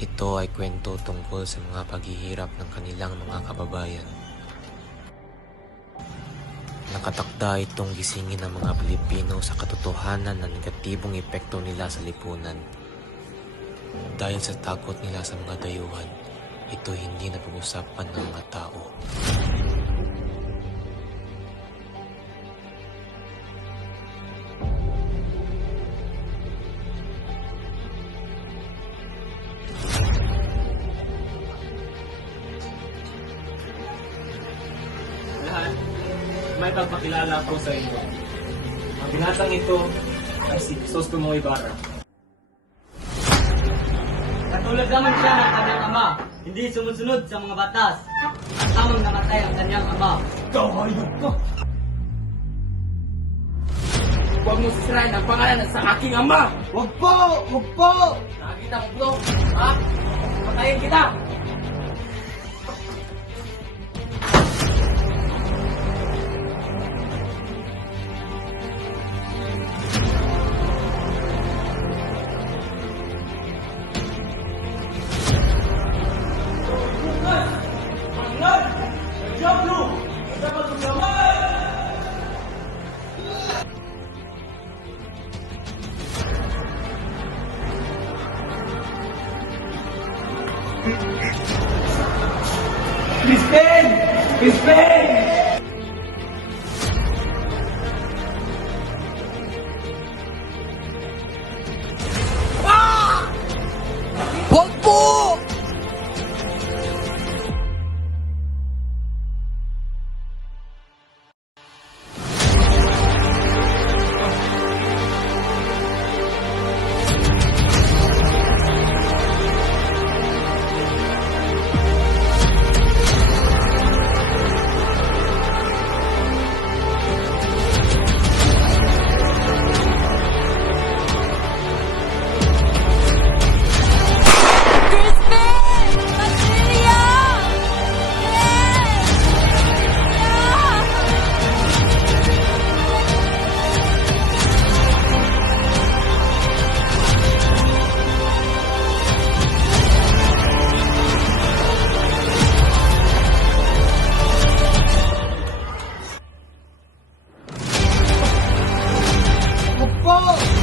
Ito ay kwento tungkol sa mga paghihirap ng kanilang mga kababayan. Nakatakda itong gisingin ng mga Pilipino sa katotohanan ng negatibong epekto nila sa lipunan. Dahil sa takot nila sa mga dayuhan, ito hindi napag-usapan ng mga tao. Lahat, may pagpakilala ko sa inyo. Ang binatang ito ay si Crisostomo Ibarra. Katulad naman siya ng kanyang ama, hindi sumusunod sa mga batas. At tamang namatay ang kanyang ama. Ikaw, hayop ka! Huwag mo sisirain ang pangalan sa aking ama! Huwag po! Huwag po! Nakakita mo bro, ha? Patayin kita! Crispin! Crispin! Huwag po! Huwag po!